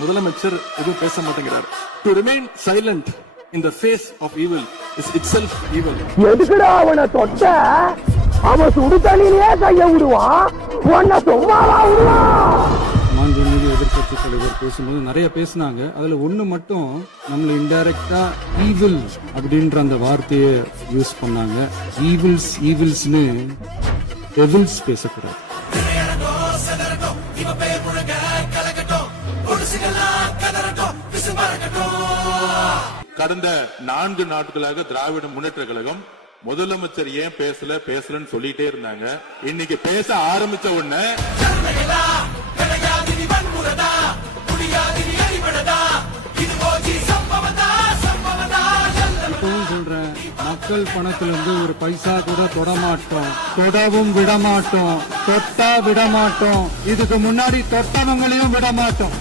முதலமைச்சர் எதுவும் பேச மாட்டேங்கிறார். To remain silent in the face of evil is itself evil. எதுக்குடா அவனை தொட்ட? அவன் சுடு தண்ணியிலே கைய விடுவான், உன்னை சும்மாவா விடுவான்? மாண்புமிகு எதிர்க்கட்சி தலைவர் பேசும்போது நிறைய பேசினாங்க. அதுல ஒண்ணு மட்டும் நம்மள இன்டைரக்டா ஈவில் அப்படின்ற அந்த வார்த்தையை யூஸ் பண்ணாங்க. ஈவில்ஸ்னு டெவில்ஸ் பேசக்கூடாது. கடந்த 4 நாட்களாக திராவிட முன்னேற்ற கழகம் முதலமைச்சர் ஏன் பேசலன்னு சொல்லிட்டே இருந்தாங்க. இன்னைக்கு பேச ஆரம்பிச்ச உடனே இப்பவும் சொல்றேன், மக்கள் பணத்துல இருந்து ஒரு பைசா கூட தொடமாட்டோம், தொடவும் விடமாட்டோம், தொட்டா விடமாட்டோம், இதுக்கு முன்னாடி தொட்டவங்களையும் விடமாட்டோம்.